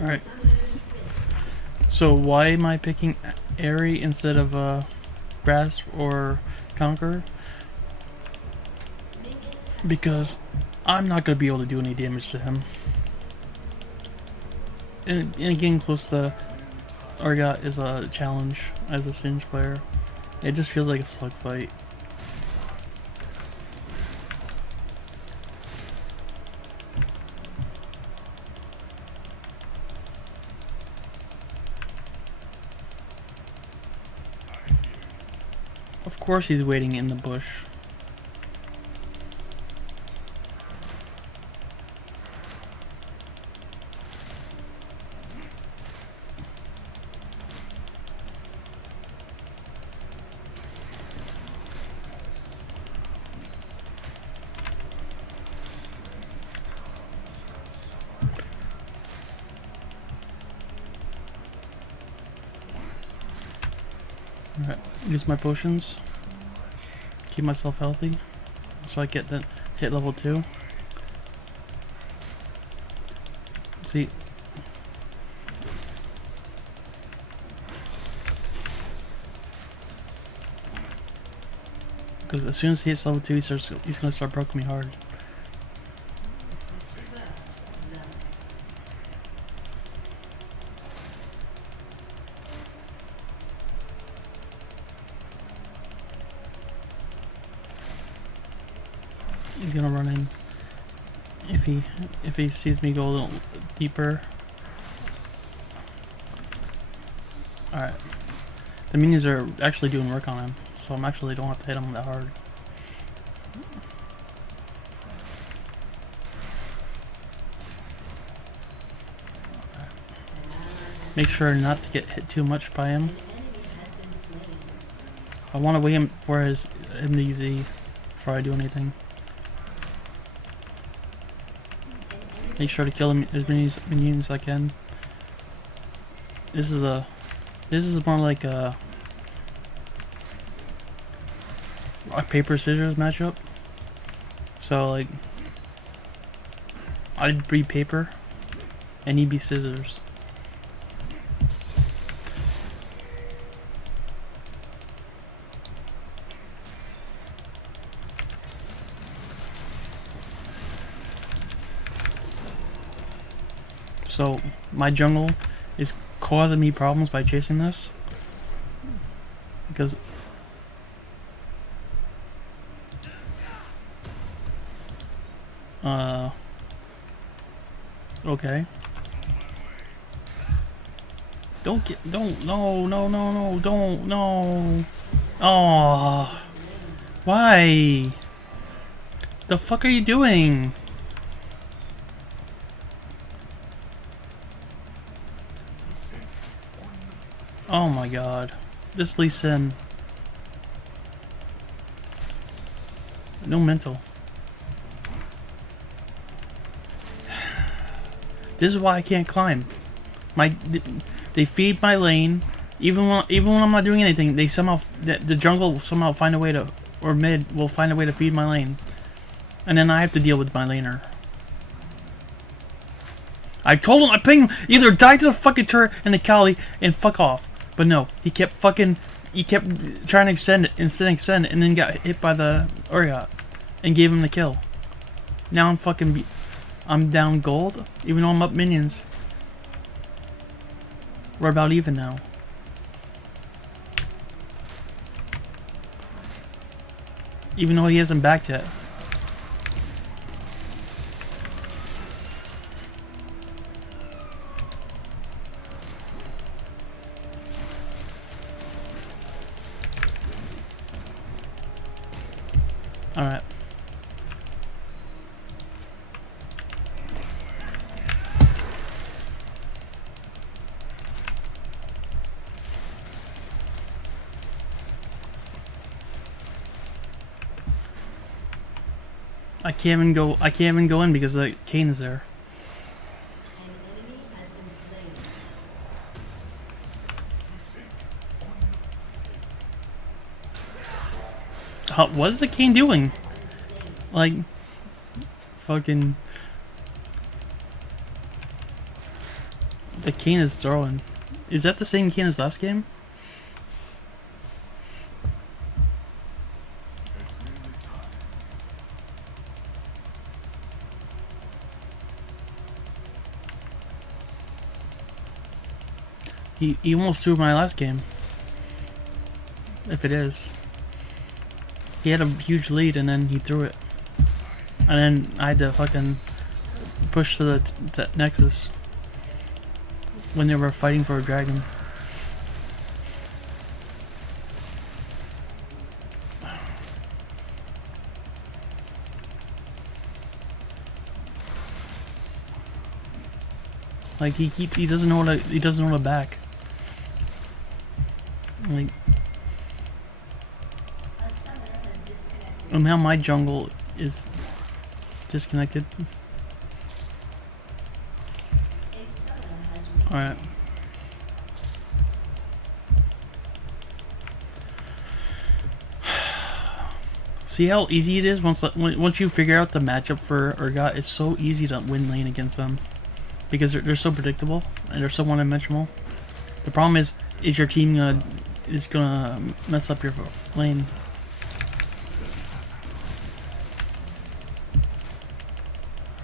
Alright. So why am I picking Airy instead of Grasp or Conqueror? Because I'm not going to be able to do any damage to him. And getting close to urgot is a challenge as a Singe player. It just feels like a slug fight. Of course he's waiting in the bush. Alright, use my potions. Keep myself healthy. So I get that hit level 2. See. Because as soon as he hits level 2, he's gonna start broking me hard. He's gonna run in if he sees me go a little deeper. Alright. The minions are actually doing work on him, so I'm actually don't have to hit him that hard. Make sure not to get hit too much by him. I want to wait him for him to use E before I do anything. Make sure to kill him as many minions as I can. This is more like a rock paper scissors matchup. So like I'd be paper and he'd be scissors. So my jungle is causing me problems by chasing this because okay. No. Oh, why? The fuck are you doing? Oh my god. This Lee Sin. No mental. This is why I can't climb. They feed my lane. Even when I'm not doing anything, they somehow the jungle will somehow find a way to, or mid will find a way to feed my lane. And then I have to deal with my laner. I told him, I pinged him, either die to the fucking turret and the Kali and fuck off. But no, he kept trying to extend it, and then got hit by the urgot and gave him the kill. Now I'm down gold, even though I'm up minions. We're about even now. Even though he hasn't backed yet. Alright. I can't even go in because the Kane is there. What is the Kane doing? Like, fucking The Kane is throwing. Is that the same Kane as last game? He almost threw my last game. If it is. He had a huge lead and then he threw it. And then I had to fucking push to the Nexus. When they were fighting for a dragon. Like he doesn't know to back. Like, and now my jungle is disconnected. All right. See how easy it is once you figure out the matchup for urgot. It's so easy to win lane against them because they're so predictable and they're so one-dimensional. The problem is your team is gonna mess up your lane.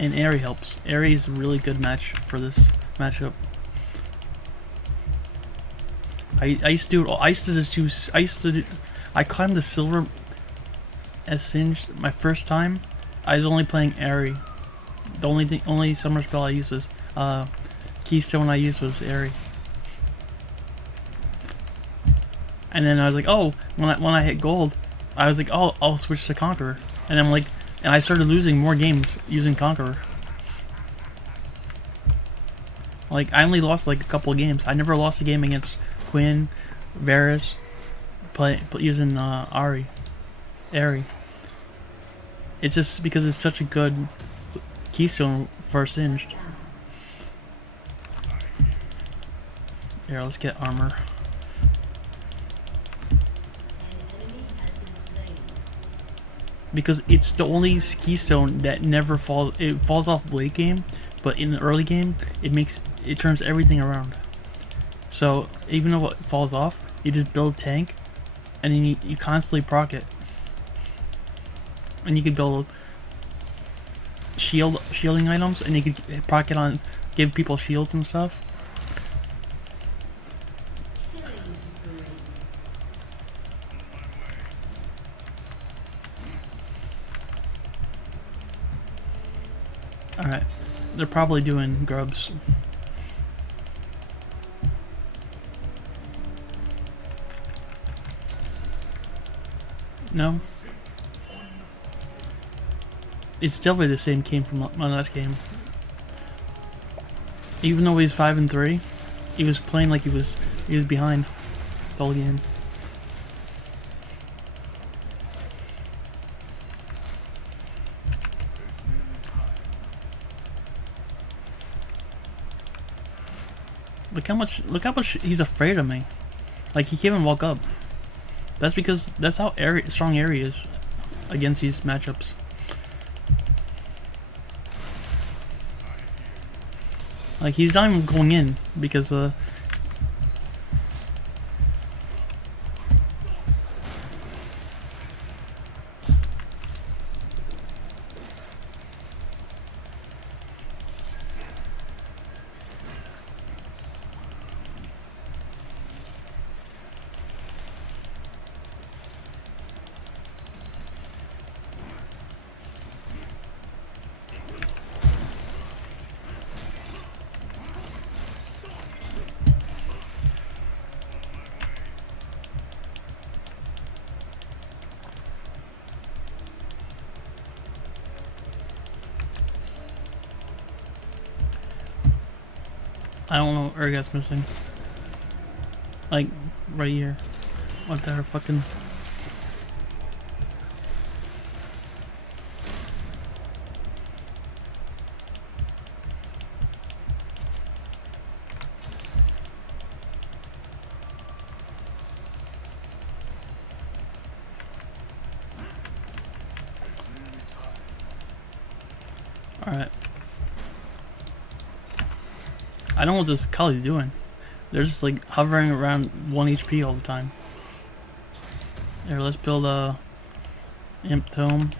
And Aerie helps. Aerie is a really good match for this matchup. I climbed the silver as Singed my first time. I was only playing Aerie. The only summer spell I used was Keystone I used was Aerie. And then I was like, oh, when I hit gold, I was like, oh, I'll switch to Conqueror. And I'm like, and I started losing more games using Conqueror. Like, I only lost like a couple of games. I never lost a game against Quinn, Varus, using Aerie. It's just because it's such a good Keystone for Singed. Here, let's get armor. Because it's the only Keystone that never falls. It falls off late game, but in the early game, it turns everything around. So even though it falls off, you just build tank, and then you constantly proc it, and you can build shielding items, and you can proc it on, give people shields and stuff. Alright, they're probably doing grubs. No? It's still the same game from my last game. Even though he's 5-3, he was playing like he was behind the whole game. Look how much he's afraid of me. Like, he can't even walk up. That's because that's how strong Aerie is against these matchups. Like, he's not even going in because I don't know what urgot's missing. Like, right here. What the fucking... Alright. I don't know what this Kali's doing. They're just like hovering around 1 HP all the time. Here, let's build a Imp Tome.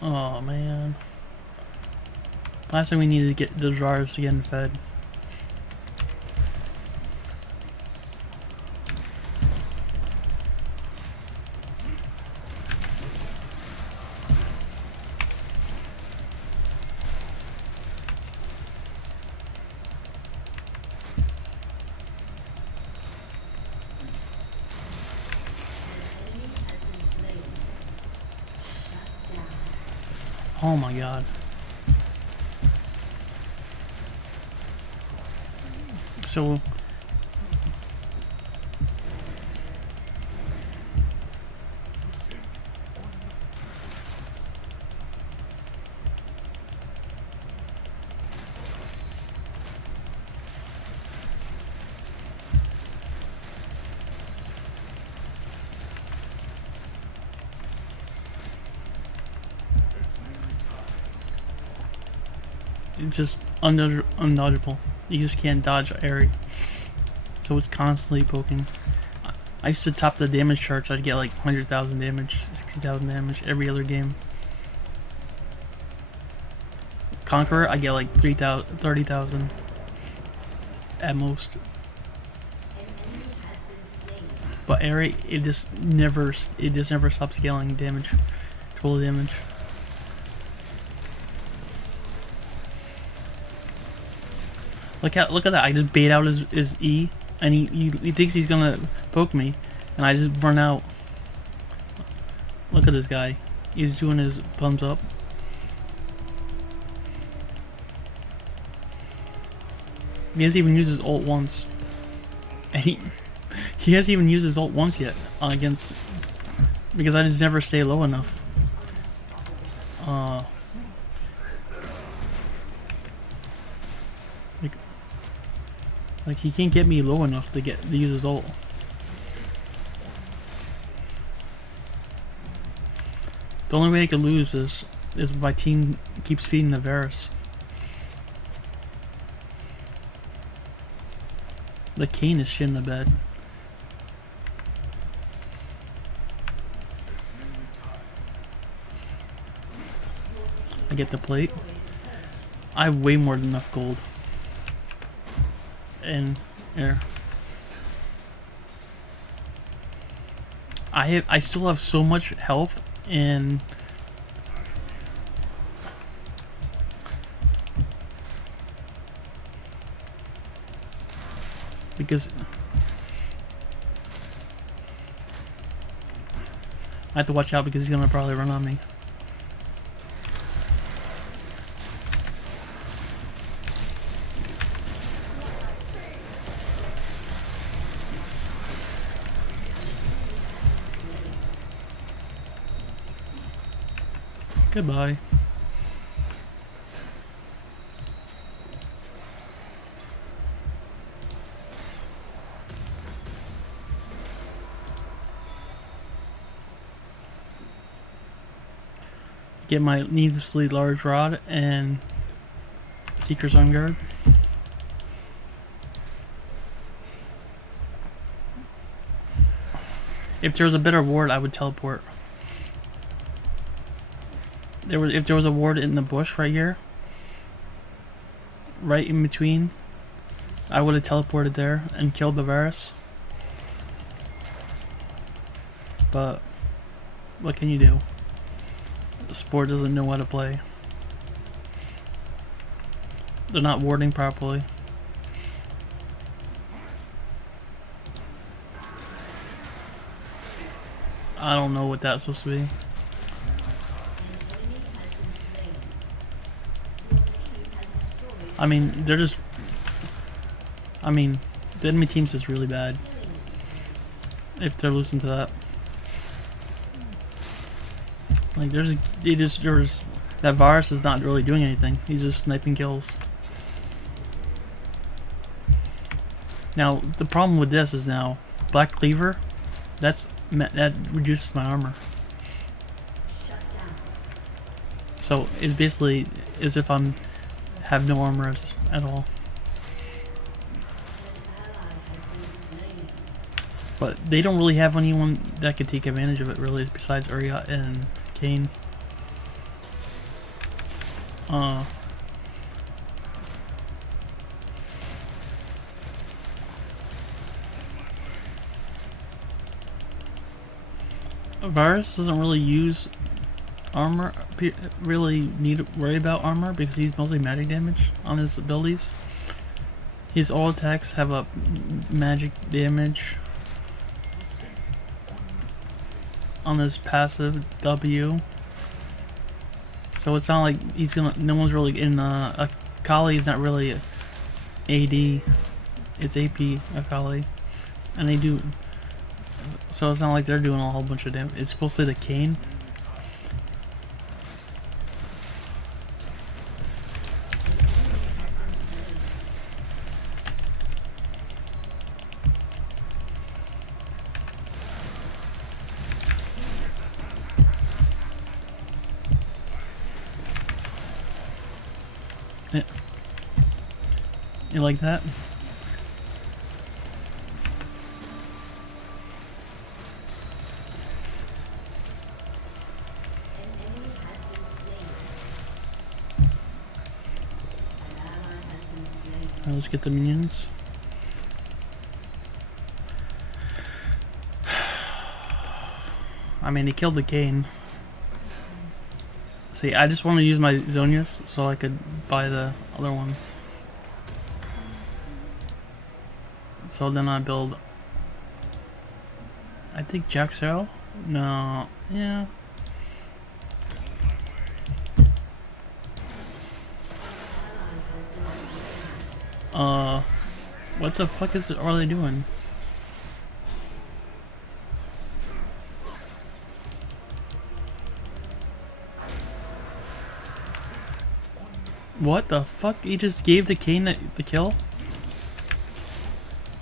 Oh man. Last thing we need to get the jars again fed. Oh my god. So it's just undodgeable. You just can't dodge Airy. So it's constantly poking. I used to top the damage charts. I'd get like 100,000 damage, 60,000 damage every other game. Conqueror, I get like 30,000 at most. But Airy, it just never stops scaling damage, total damage. Look at that! I just bait out his E, and he thinks he's gonna poke me, and I just run out. Look at this guy. He's doing his thumbs up. He hasn't even used his ult once, and he hasn't even used his ult once yet against, because I just never stay low enough. Like he can't get me low enough to use his ult. The only way I could lose is my team keeps feeding the Varus. The Kayn is shit in the bed. I get the plate. I have way more than enough gold. And here, I still have so much health, and because I have to watch out because he's gonna probably run on me. Goodbye. Get my needlessly large rod and Seeker's on guard. If there was a better ward, I would teleport. If there was a ward in the bush right here, right in between, I would have teleported there and killed the Varus. But what can you do? The sport doesn't know how to play. They're not warding properly. I don't know what that's supposed to be. I mean, they're just... I mean, the enemy team's just really bad. If they're losing to that. Like, that Varus is not really doing anything. He's just sniping kills. Now, the problem with this is now, Black Cleaver, that reduces my armor. So it's basically as if I'm have no armor at all. But they don't really have anyone that could take advantage of it really besides urgot and Kane. Varus doesn't really use armor, really need to worry about armor because he's mostly magic damage on his abilities. His all attacks have a magic damage on his passive W. So it's not like he's gonna, no one's really in Akali is not really AD, it's AP Akali. And they do, so it's not like they're doing a whole bunch of damage. It's mostly the Kane. Yeah. You like that? Alright, let's get the minions. I mean, he killed the Kane. See, I just want to use my Zonius so I could buy the other one. So then I build, I think Jaxo? No, yeah. What the fuck are they doing? What the fuck? He just gave the Kane the kill?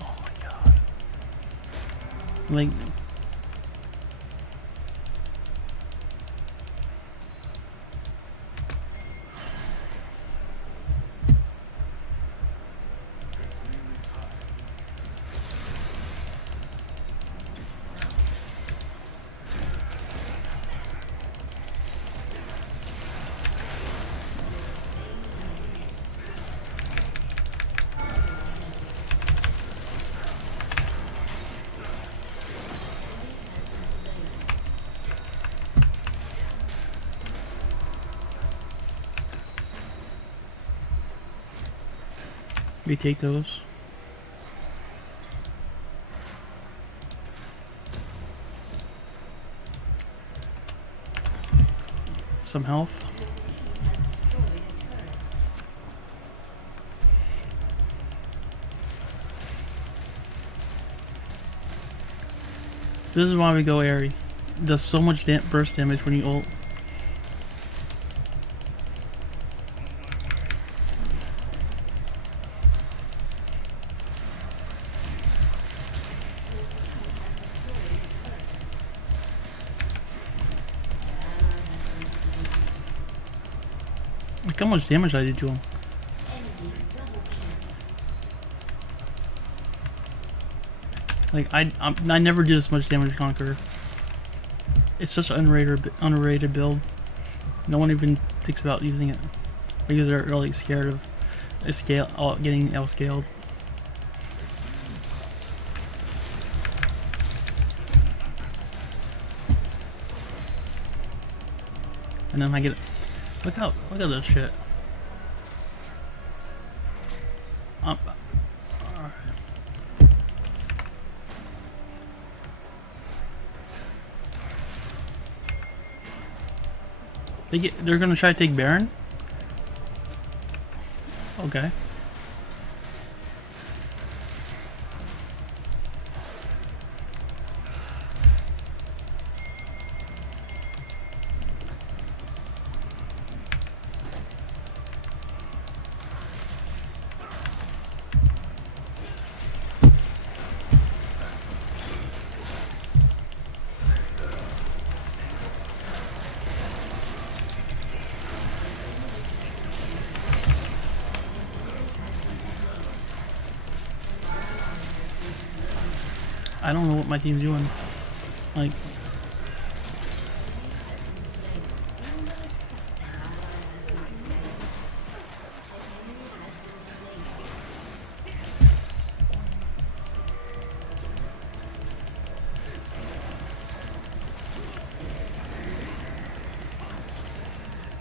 Oh my god. Like... We take those. Some health. This is why we go Airy. It does so much burst damage when you ult. Look how much damage I did to him. Like I never do this much damage to Conqueror. It's such an underrated build. No one even thinks about using it because they're really scared of getting outscaled. And then I get, look at this shit. They're gonna try to take Baron? Okay. I don't know what my team's doing. Like,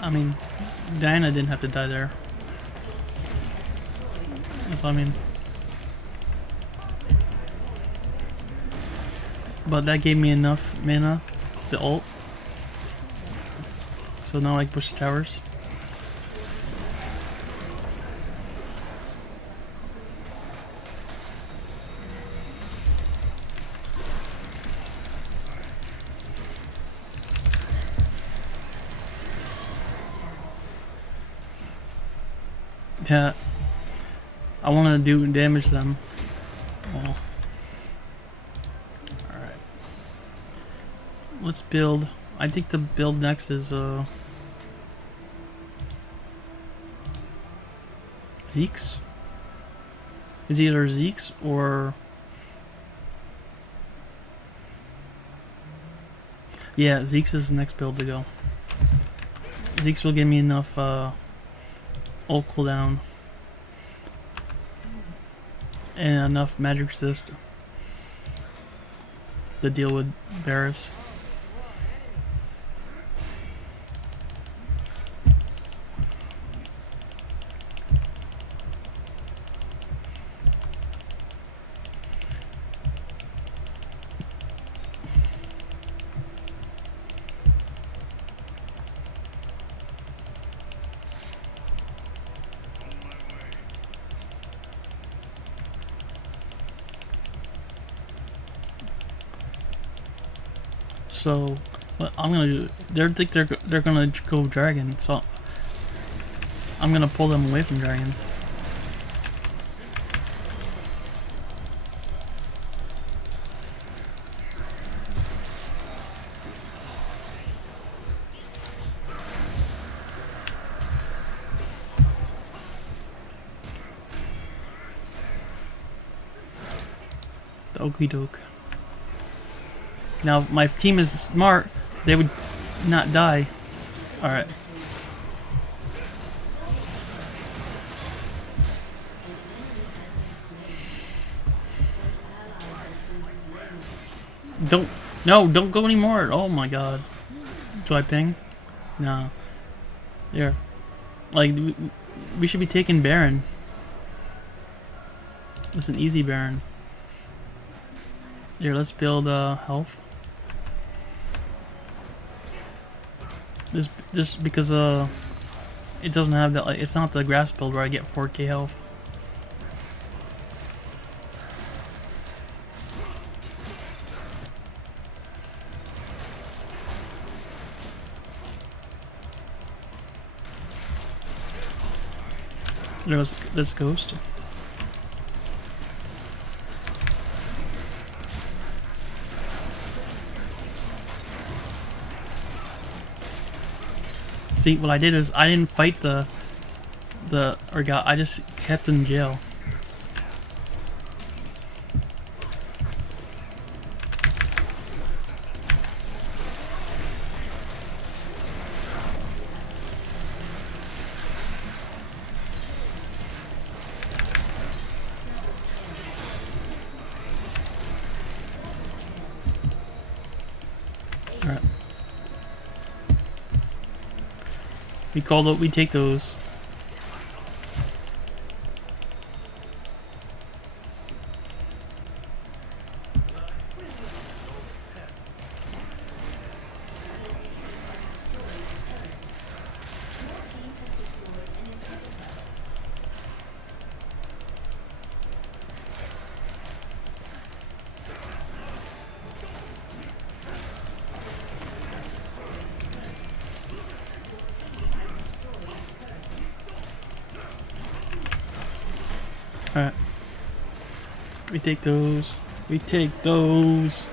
I mean, Diana didn't have to die there. That's what I mean. But that gave me enough mana, the ult. So now I can push the towers. Yeah, I want to do damage them. Oh. Alright. Let's build. I think the build next is Zeke's. It's either Zeke's or... Yeah, Zeke's is the next build to go. Zeke's will give me enough ult cooldown and enough magic resist to deal with Varus. So, what I'm gonna do? They're gonna go dragon. So, I'm gonna pull them away from dragon. The okie doke. Now, if my team is smart, they would not die. Alright. Don't go anymore. Oh my god. Do I ping? No. Here. Like, we should be taking Baron. It's an easy Baron. Here, let's build health. Just because it doesn't have that, like, it's not the grass build where I get 4k health. There's this ghost. See, what I did is I didn't fight the urgot. I just kept him in jail. All right. We call it. We take those. Alright. We take those. We take those.